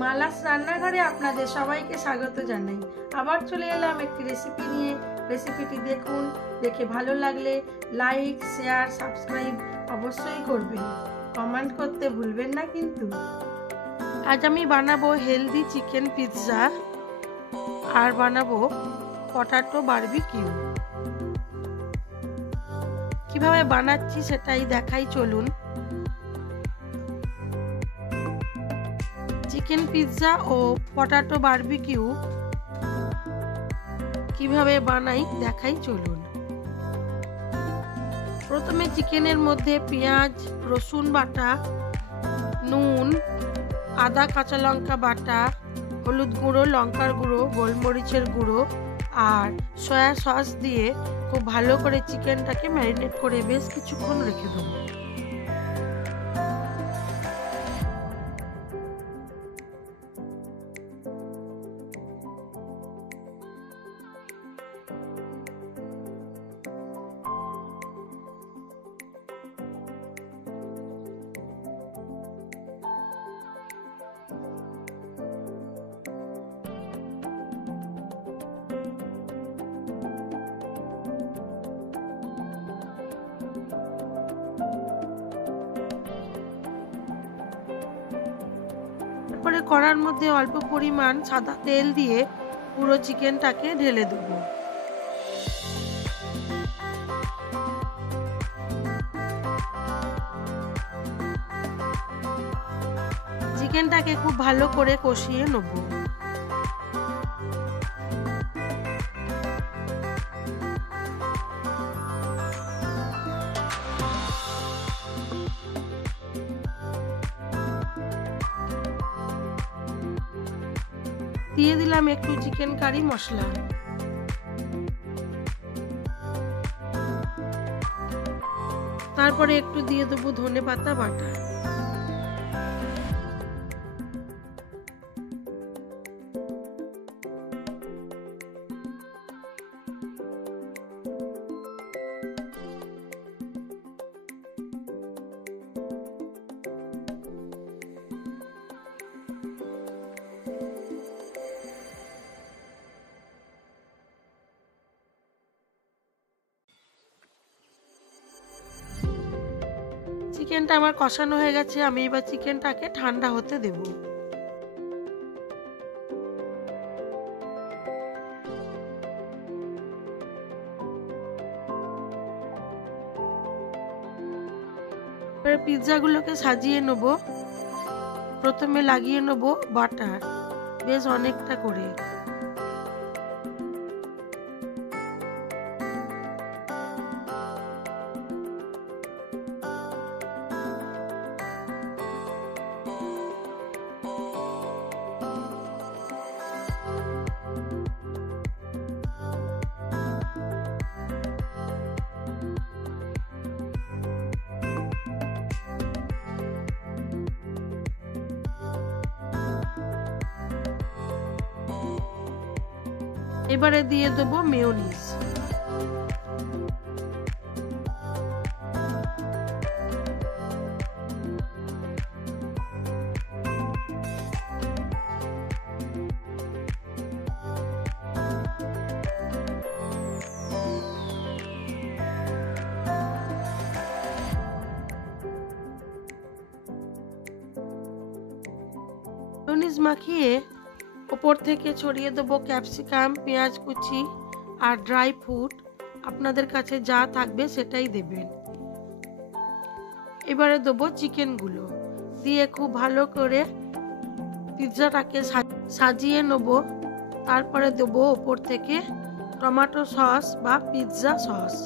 মালাস রান্নাঘরে আপনাদের সবাইকে স্বাগত জানাই। আবার চলে এলাম একটি রেসিপি নিয়ে। রেসিপিটি দেখুন, দেখে ভালো লাগলে লাইক, শেয়ার, সাবস্ক্রাইব অবশ্যই করবেন। কমেন্ট করতে ভুলবেন না কিন্তু। আজ আমি বানাবো হেলদি চিকেন পিৎজা আর বানাবো পটাটো বারবিকিউ। কিভাবে বানাচ্ছি সেটাই দেখাই, চলুন। চিকেন পিৎজা ও পটাটো বারবিকিউ কিভাবে বানাই দেখাই, চলুন। প্রথমে চিকেনের মধ্যে পেঁয়াজ, রসুন বাটা, নুন, আদা কাঁচা লঙ্কা বাটা, হলুদ গুঁড়ো, লঙ্কার গুঁড়ো, গোলমরিচের গুঁড়ো আর সয়া সস দিয়ে খুব ভালো করে চিকেনটাকে ম্যারিনেট করে বেশ কিছুক্ষণ রেখে দেবো। তারপরে কড়ার মধ্যে অল্প পরিমাণ সাদা তেল দিয়ে পুরো চিকেনটাকে ঢেলে দেব। চিকেনটাকে খুব ভালো করে কষিয়ে নেব। দিয়ে দিলাম একটু চিকেন কারি মশলা। তারপরে একটু দিয়ে দেবো ধনেপাতা বাটা। চিকেনটা আমার কষানো হয়ে গেছে, আমি এবার চিকেনটাকে ঠান্ডা হতে দেব। এবার পিৎজাগুলোকে সাজিয়ে নেব। প্রথমে লাগিয়ে নেব বাটার, বেশ অনেকটা করে। এবারে দিয়ে দেবো মেয়োনিজ। মেয়োনিজ মাখিয়ে ওপর থেকে ছড়িয়ে দেবো ক্যাপসিকাম, পেঁয়াজ কুচি আর ড্রাই ফ্রুট। আপনাদের কাছে যা থাকবে সেটাই দেবেন। এবারে দেবো চিকেনগুলো, দিয়ে খুব ভালো করে পিৎজাটাকে সাজিয়ে নেব। তারপরে দেবো ওপর থেকে টমেটো সস বা পিৎজা সস।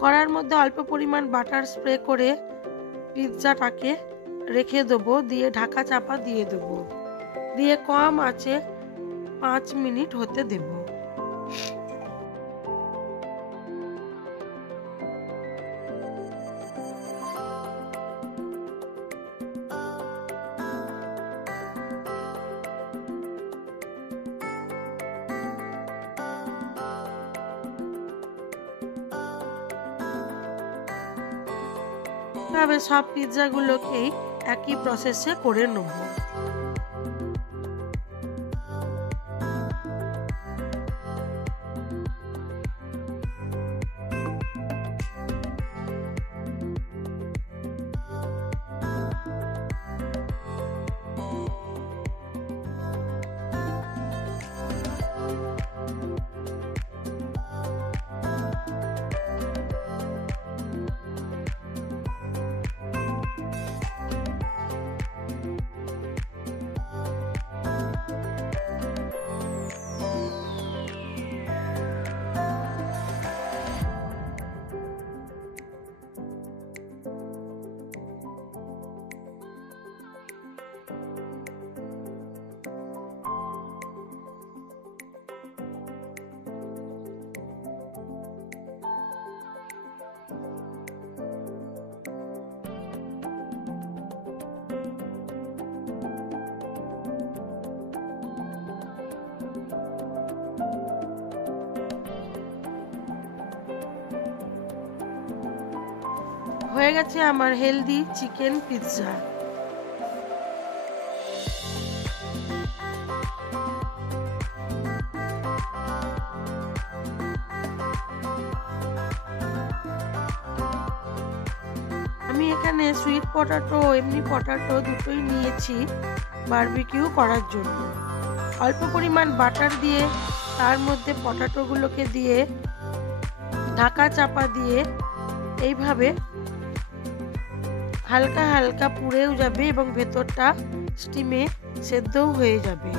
কড়ার মধ্যে অল্প পরিমাণ বাটার স্প্রে করে পিৎজাটাকে রেখে দেবো, দিয়ে ঢাকা চাপা দিয়ে দেবো, দিয়ে কম আঁচে 5 মিনিট হতে দেব। এভাবে সব পিৎজাগুলোকেই একই প্রসেসে করে নেব। হয়ে গেছে আমার হেলদি চিকেন পিৎজা। আমি এখানে সুইট পটাটো এমনি পটাটো দুটোই নিয়েছি বারবিকিউ করার জন্য। অল্প পরিমাণ বাটার দিয়ে তার মধ্যে পটাটোগুলোকে দিয়ে ঢাকা চাপা দিয়ে এইভাবে হালকা হালকা পুড়েও যাবে এবং ভেতরটা স্টিমে সেদ্ধও হয়ে যাবে।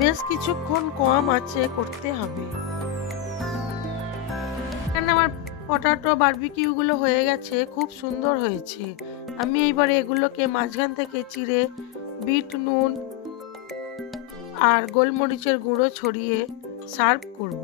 বেশ কিছুক্ষণ কম আঁচে করতে হবে। এখানে আমার পটাটো বারবিকিউগুলো হয়ে গেছে, খুব সুন্দর হয়েছে। আমি এইবারে এগুলোকে মাঝখান থেকে চিড়ে বিট নুন আর গোলমরিচের গুঁড়ো ছড়িয়ে সার্ভ করব।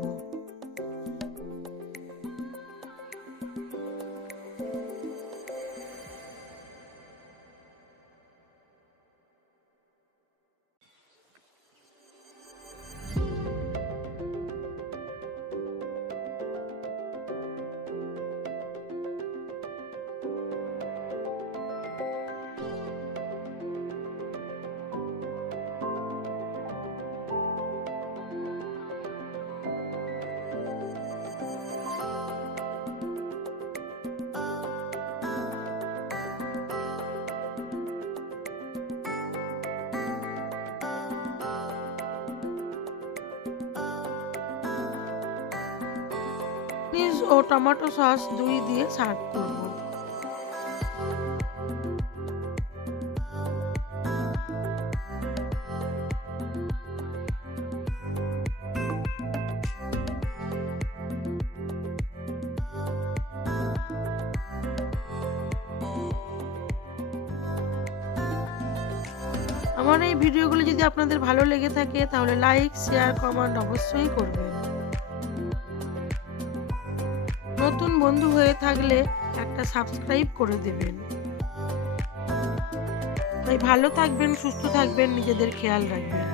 ও টমেটো সস 2 দিয়ে সার্ভ করব। আমার এই ভিডিওগুলো যদি আপনাদের ভালো লেগে থাকে তাহলে লাইক, শেয়ার, কমেন্ট অবশ্যই করবেন। নতুন বন্ধু হয়ে থাকলে একটা সাবস্ক্রাইব করে দেবেন। তাই ভালো থাকবেন, সুস্থ থাকবেন, নিজেদের খেয়াল রাখবেন।